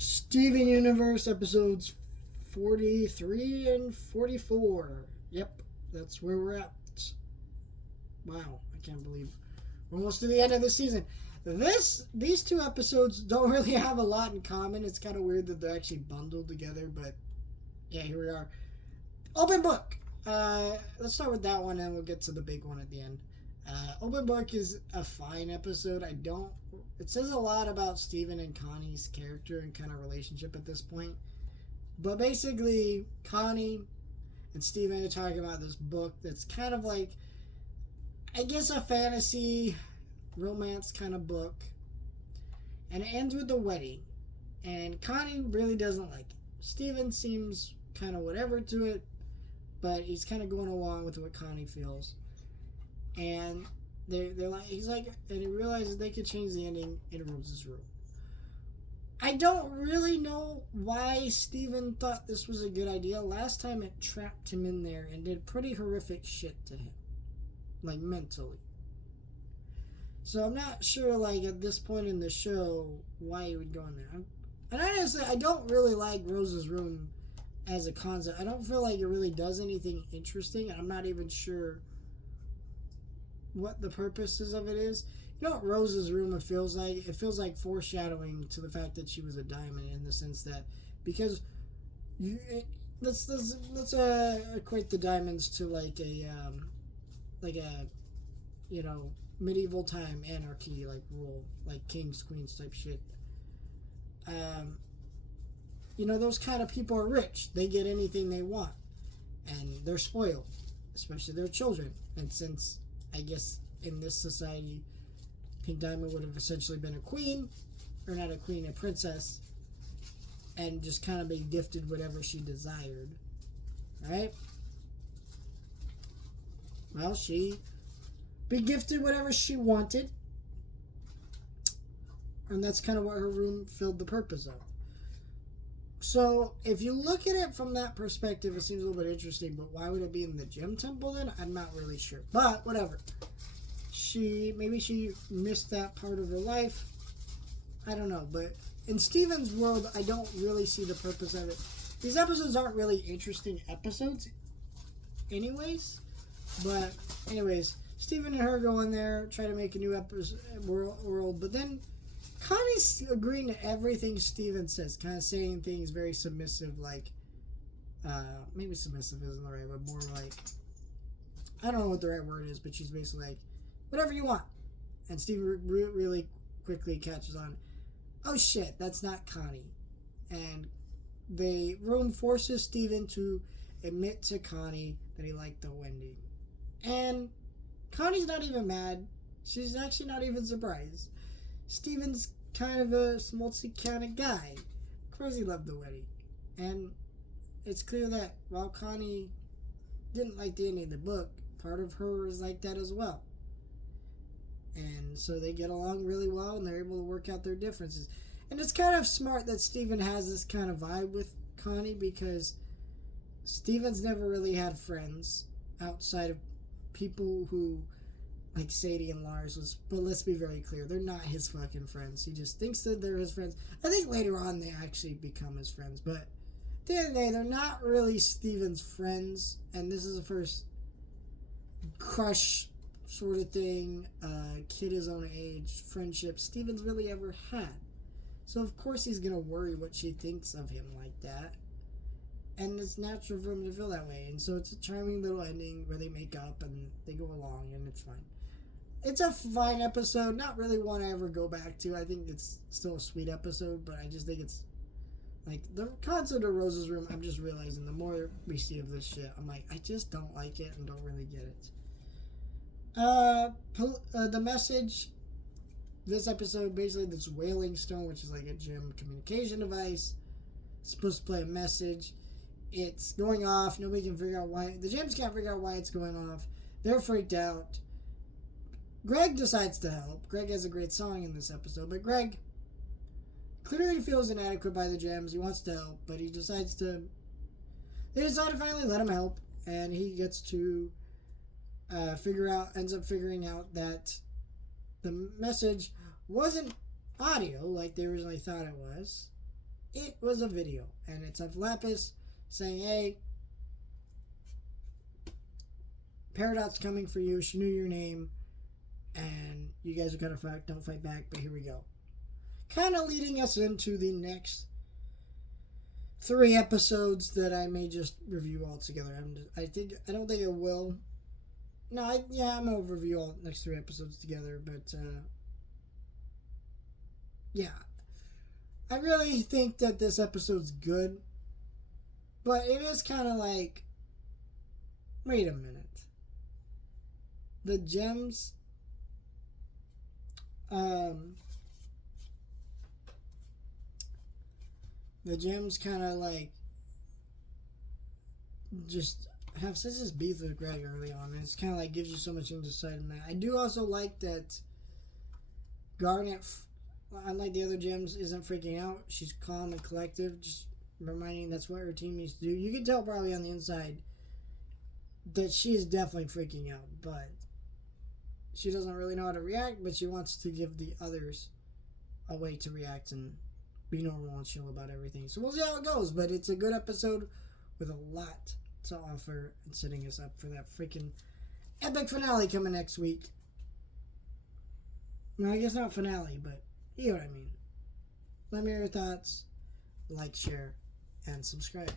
Steven Universe episodes 43 and 44. Yep, that's where we're at. Wow, I can't believe we're almost to the end of the season. These two episodes don't really have a lot in common. It's kind of weird that they're actually bundled together, but yeah, here we are. Open Book. Let's start with that one, and we'll get to the big one at the end. Open Book is a fine episode. It says a lot about Steven and Connie's character and kind of relationship at this point. But basically, Connie and Steven are talking about this book that's kind of like, I guess, a fantasy romance kind of book. And it ends with the wedding. And Connie really doesn't like it. Steven seems kind of whatever to it, but he's kind of going along with what Connie feels. And they're like, and he realizes they could change the ending in Rose's room. I don't really know why Steven thought this was a good idea. Last time it trapped him in there and did pretty horrific shit to him. Like, mentally. So I'm not sure, like, at this point in the show, why he would go in there. And honestly, I don't really like Rose's room as a concept. I don't feel like it really does anything interesting. I'm not even sure what the purposes of it is. You know what Rose's room feels like? It feels like foreshadowing to the fact that she was a diamond, in the sense that, because let's equate the diamonds to like a medieval time anarchy, like rule, like kings, queens type shit. Those kind of people are rich. They get anything they want, and they're spoiled, especially their children. And since, I guess, in this society, Pink Diamond would have essentially been a queen, or not a queen, a princess, and just kind of be gifted whatever she desired. Right? Well, she be gifted whatever she wanted, and that's kind of what her room filled the purpose of. So, if you look at it from that perspective, it seems a little bit interesting, but why would it be in the gem temple then? I'm not really sure. But, whatever. Maybe she missed that part of her life. I don't know, but in Steven's world, I don't really see the purpose of it. These episodes aren't really interesting episodes anyways. But, anyways, Steven and her go in there, try to make a new world, but then Connie's agreeing to everything Steven says, kind of saying things very submissive, like, maybe submissive isn't the right word, more like, I don't know what the right word is, but she's basically like, whatever you want. And Steven really quickly catches on, oh shit, that's not Connie. And the room forces Steven to admit to Connie that he liked the Wendy. And Connie's not even mad. She's actually not even surprised. Steven's kind of a schmaltzy kind of guy. Of course he loved the wedding. And it's clear that while Connie didn't like the ending of the book, part of her is like that as well. And so they get along really well, and they're able to work out their differences. And it's kind of smart that Steven has this kind of vibe with Connie, because Steven's never really had friends outside of people who, like Sadie and Lars, but let's be very clear, they're not his fucking friends. He just thinks that they're his friends. I think later on they actually become his friends, but at the end of the day, they're not really Steven's friends, and this is the first crush sort of thing, kid his own age, friendship Steven's really ever had. So of course he's gonna worry what she thinks of him like that. And it's natural for him to feel that way. And so it's a charming little ending where they make up and they go along, and it's fine. It's a fine episode. Not really one I ever go back to. I think it's still a sweet episode, but I just think it's like the concept of Rose's room. I'm just realizing the more we see of this shit, I'm like, I just don't like it and don't really get it. The message this episode, basically, this wailing stone, which is like a gem communication device, it's supposed to play a message. It's going off. Nobody can figure out why. The gems can't figure out why it's going off. They're freaked out. Greg decides to help. Greg has a great song in this episode, but Greg clearly feels inadequate by the gems. He wants to help, but he decides to. They decide to finally let him help, and he gets to ends up figuring out that the message wasn't audio like they originally thought it was. it was a video, and it's of Lapis saying, hey, Peridot's coming for you. She knew your name, and you guys are kind of fucked. Don't fight back, but here we go. Kind of leading us into the next 3 episodes that I may just review all together. I don't think I will. No, I'm gonna review all the next 3 episodes together, but yeah. I really think that this episode's good, but it is kind of like, wait a minute. The gems, kind of like just have such this beef with Greg early on, and it's kind of like gives you so much insight in that. I do also like that Garnet, unlike the other gems, isn't freaking out. She's calm and collective, just reminding that's what her team needs to do. You can tell probably on the inside that she is definitely freaking out, but she doesn't really know how to react, but she wants to give the others a way to react and be normal and chill about everything. So we'll see how it goes, but it's a good episode with a lot to offer and setting us up for that freaking epic finale coming next week. Well, I guess not finale, but you know what I mean. Let me know your thoughts. Like, share, and subscribe.